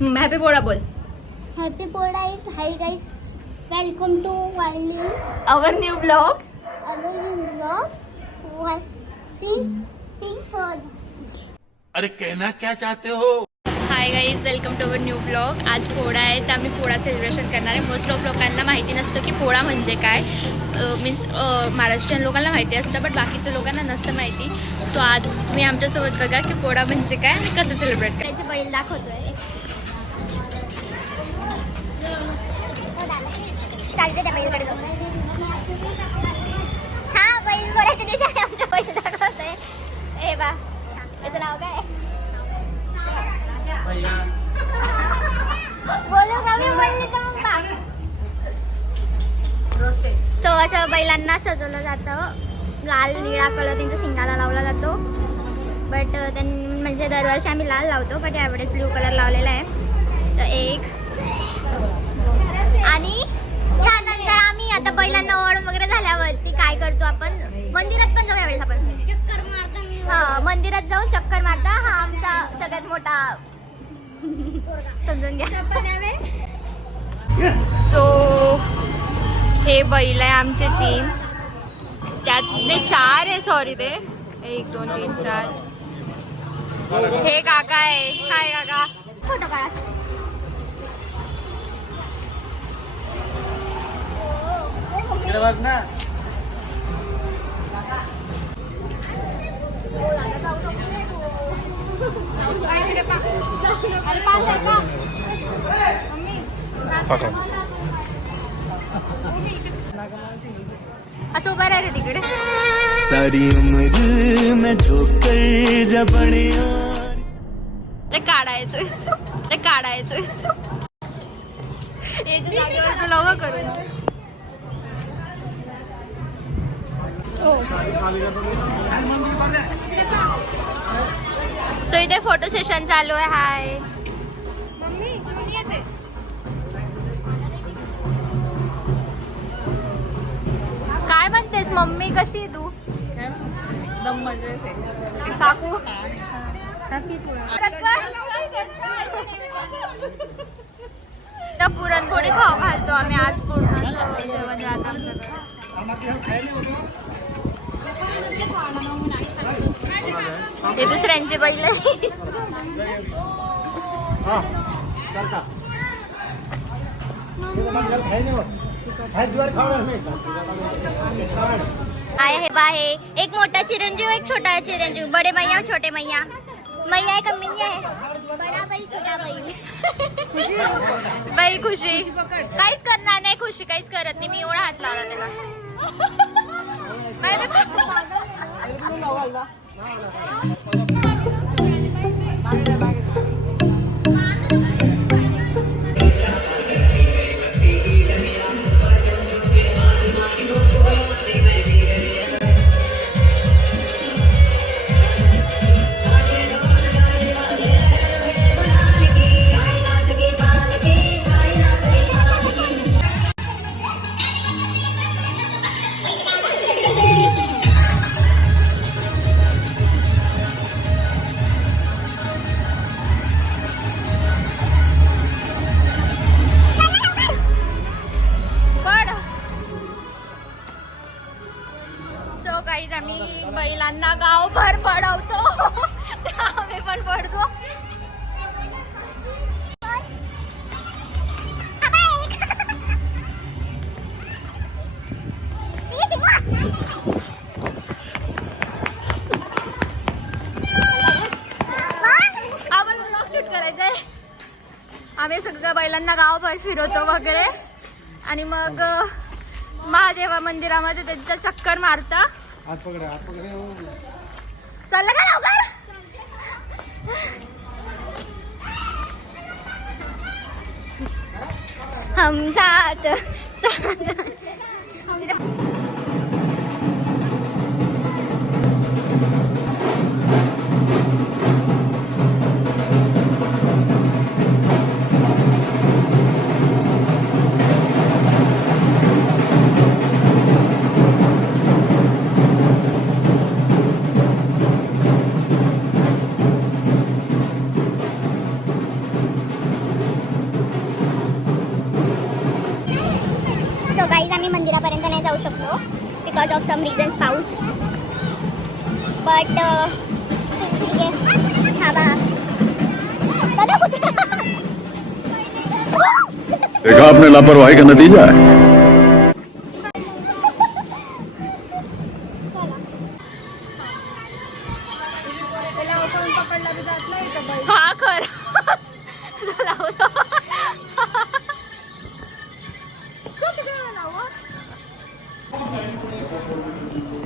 Happy Pola बोल. Happy Pola it. Hi guys, welcome to our new blog. अरे कहना क्या चाहते हो? Hi guys, welcome to our new blog. आज पोळा आहे तर आम्ही पोळा सेलिब्रेशन करणार आहे. मोस्ट ऑफ लोकांना माहिती नसतं की पोळा म्हणजे काय. मीन्स महाराष्ट्रीयन लोकांना माहिती असतं, बट बाकीच्या लोकांना नसतं माहिती. सो आज तुम्ही आमच्यासोबत बघा की पोळा म्हणजे काय आणि कसं सेलिब्रेट करायचं. बैल दाखवतोय. चालते त्या बैलकडे जाऊ. हा, बैल पोळ्याच्या दिवशी आमच्या बैल दाखवतोय. ए बा, याचं नाव काय? बोलू का? मी बोलले तर मग बा. सो असं बैलांना सजवलं जातं. लाल निळा कलर त्यांच्या शिंगाला लावला जातो. बट त्यांनी म्हणजे दरवर्षी आम्ही लाल लावतो, बट यावेळेस ब्ल्यू कलर लावलेला आहे. तर एक आणि त्यानंतर आम्ही आता बैलांना ओढून वगैरे झाल्यावरती काय करतो आपण, मंदिरात पण जाऊ यावेळेस आपण. चक्कर मारता. हा, मंदिरात जाऊन चक्कर मारता. हा आमचा सगळ्यात मोठा समजून घ्या. सो हे बैल आहे आमचे 3. त्यातले 4 आहे. सॉरी, ते 1 2 3 4. हे काका आहे. हाय काका. फोटो काढा. असं उभा राहा रे तिकडे. सारी उम्र में ठोकर जब बड़े ते काढा येतोय. ते काढा येतोय. याच्या जागेवर तू लोगं करून. सो इथे फोटो सेशन चालू आहे. हाय मम्मी, कोणी येते? काय म्हणतेस मम्मी, कशी आहे तू? काकू पुरणपोळी खाऊ घालतो आम्ही आज. पूर्ण जेवण राहतं आमच्याकडे. हे दुसऱ्यांचे बैल आहे बाहे. एक मोठा चिरंजीव, एक छोटा चिरंजीव. बडे मैया, छोटे मैया. मैया आहे का मैया आहे? बडा बैल, छोटा बैल. बाई खुशी काहीच करणार नाही. खुशी काहीच करत नाही. मी एवढा हात लावला त्याला. आम्ही बैलांना गावभर पडवतो. आम्ही पण पडतो. आपण ब्लॉग शूट करायचंय. आम्ही सगळं बैलांना गावभर फिरवतो वगैरे आणि मग महादेवा मंदिरामध्ये त्यांचा चक्कर मारता. चाललं का लवकर? हम साथ जाऊ शकतो बिकॉज ऑफ सम रिझन्स पाऊस. बट ठीक आहे. हा बा देखा आपने लापरवाही का नतीजा है.